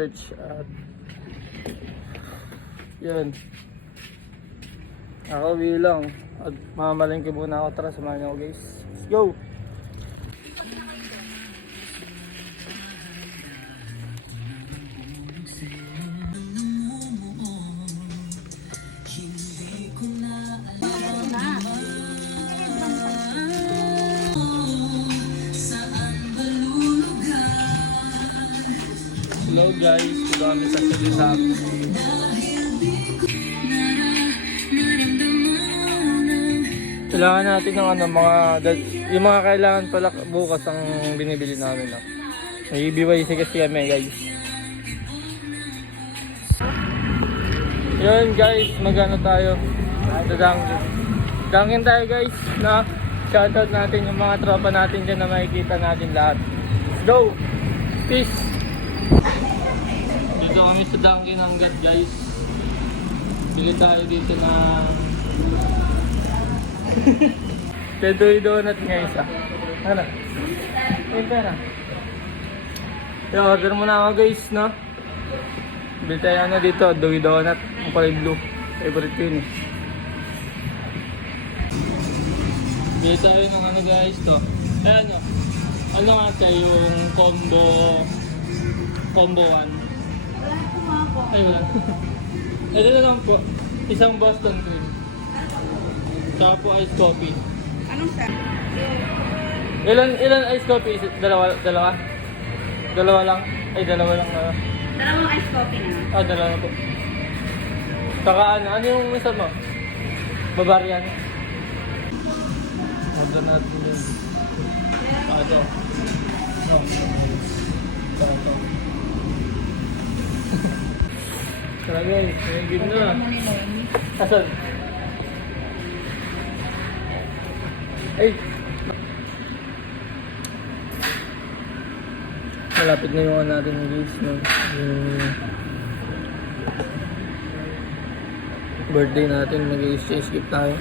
research at yun. Nakauwi lang at mamalengke muna ako. Tara, samahan niyo ako guys. Let's go! Hello guys, dito kami sa Silisap. Kailangan natin ng yung mga kailangan pala bukas ang binibili namin. May BYC kasi kami guys. Yun guys, magano tayo? Dunkin tayo guys, na shoutout natin yung mga tropa natin dyan na makikita natin lahat. Let's go! Peace! Dito kami sa Dunkin hanggat guys. Bili tayo dito na Tedoy donut nga isa. Ano? May pera. I-order muna ako guys, no? Bili tayo dito, Doy donut. Ang kulay blue. Favorite ko yun eh. Bili tayo ng guys to. Ano nga tayo yung combo 1. Ay wala. Ito na lang po. Isang Boston cream. Tsaka po iced coffee. Anong sa? Ilan iced coffee? Dalawa? Dalawa lang? Ay, dalawa lang na. Dalawang iced coffee na. Dalawa na po. Tsaka ano yung isa mo? Bavarian. Order natin yun. Ito. Ito. Tara guys, may game na. Asan? Ay! Malapit na yung natin guys, no? Yung birthday natin, mag-exchange gift tayo.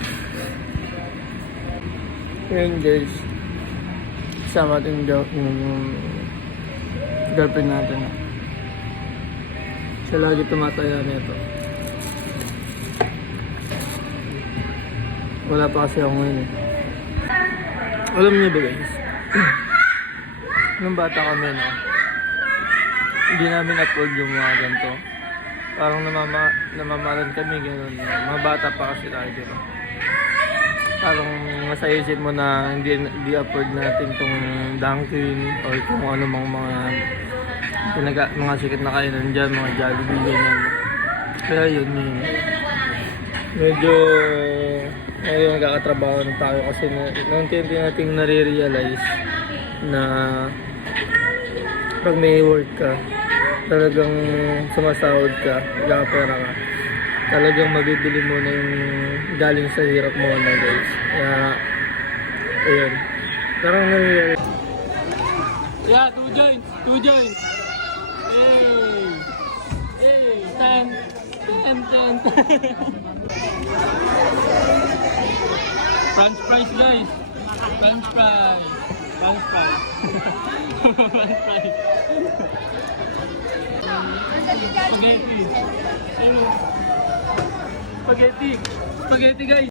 Ngayon guys, kasama natin yung girlfriend natin. Siya lagi tumataya nito. Wala pa kasi ako ngayon eh. Alam niyo ba guys? Nung bata kami, no? Hindi namin upload yung mga ganito. Parang namamalan kami gano'n. Mga bata pa kasi tayo, diba? Parang masayisip mo na hindi upload natin tong Dunkin or kung ano mga sikat na kainan dyan, mga Jollibee, ganyan. Kaya yun medyo nagkakatrabaho na tayo kasi nung nating nare-realize na pag may work ka, talagang sumasahod ka, nagkakapera ka, talagang mabibili mo na yung galing sa hirap mo na guys. Kaya ayun, parang nare-realize. Yeah, 2 joints. Hey, 10. French fries guys. French fries. Spaghetti. Spaghetti guys.